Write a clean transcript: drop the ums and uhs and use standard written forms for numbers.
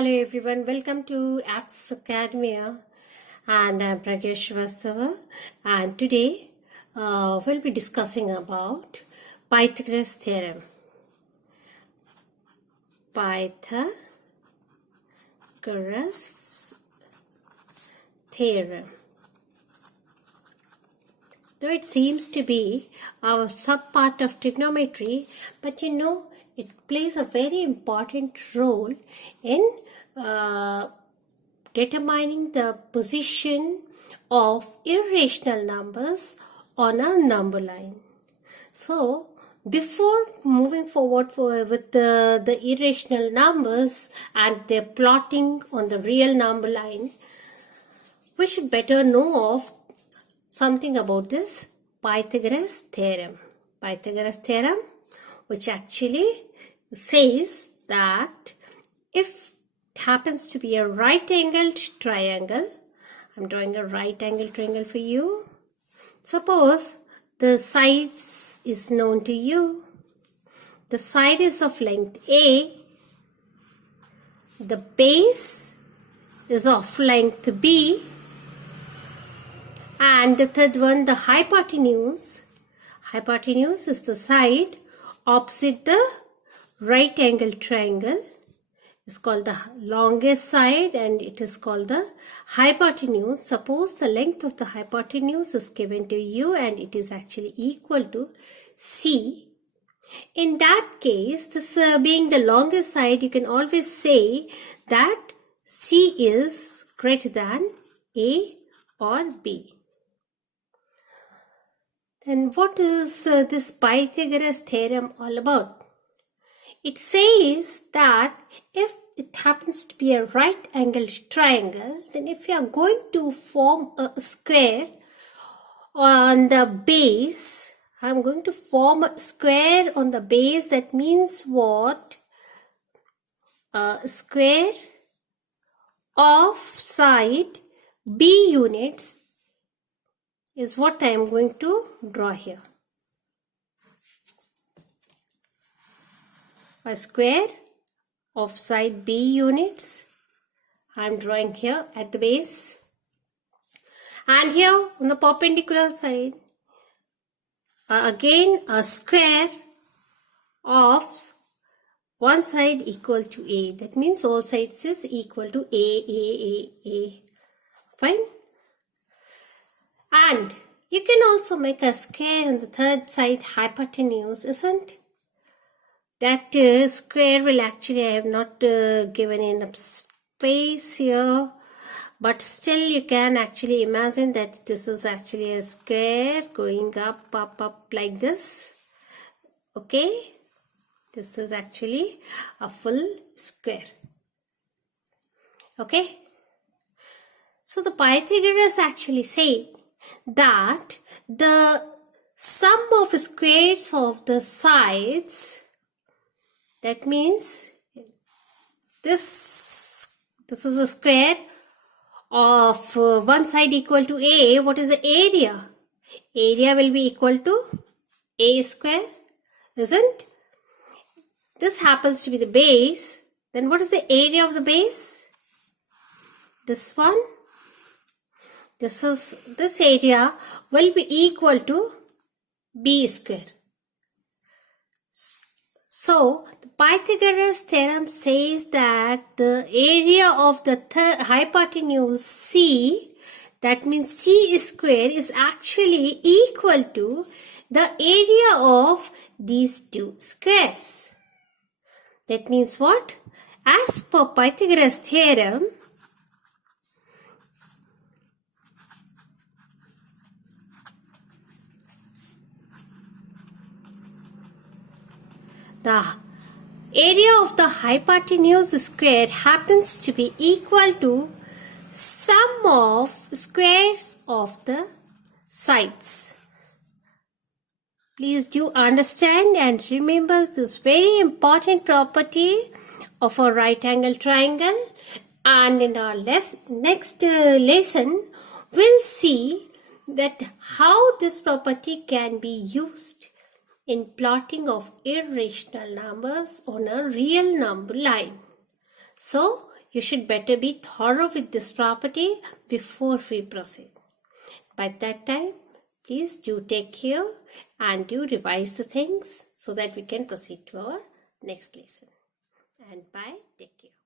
Hello everyone, welcome to Apps Academia, and I'm Pragesh Vastava, and today we'll be discussing about Pythagoras Theorem. Pythagoras Theorem. Though it seems to be our subpart of trigonometry, but it plays a very important role in determining the position of irrational numbers on a number line. So, before moving forward with the irrational numbers and their plotting on the real number line, we should better know of something about this Pythagoras Theorem. Pythagoras Theorem, which actually says that if it happens to be a right-angled triangle, I'm drawing a right-angled triangle for you. Suppose the sides is known to you. The side is of length A. The base is of length B. And the third one, the hypotenuse. Hypotenuse is the side opposite the right angle triangle. It's called the longest side and it is called the hypotenuse. Suppose the length of the hypotenuse is given to you and it is actually equal to C. In that case, this being the longest side, you can always say that C is greater than A or B. Then what is this Pythagoras theorem all about? It says that if it happens to be a right-angled triangle, then if you are going to form a square on the base, I'm going to form a square on the base. That means what? A square of side B units is what I am going to draw here. A square of side B units I am drawing here at the base, and here on the perpendicular side again a square of one side equal to A. That means all sides is equal to A. Fine. And you can also make a square on the third side hypotenuse, isn't? That square will actually, I have not given enough space here, but still you can actually imagine that this is actually a square going up like this. Okay, this is actually a full square. Okay, so the Pythagoras actually say that the sum of squares of the sides, that means this is a square of one side equal to A. What is the area? Area will be equal to A square, isn't? This happens to be the base. Then what is the area of the base? This one. This area will be equal to B square. So, the Pythagoras theorem says that the area of the hypotenuse C, that means C square, is actually equal to the area of these two squares. That means what? As per Pythagoras theorem, the area of the hypotenuse square happens to be equal to sum of squares of the sides. Please do understand and remember this very important property of a right angle triangle, and in our next lesson we'll see that how this property can be used in plotting of irrational numbers on a real number line. So you should better be thorough with this property before we proceed. By that time, please do take care and do revise the things so that we can proceed to our next lesson. And bye, take care.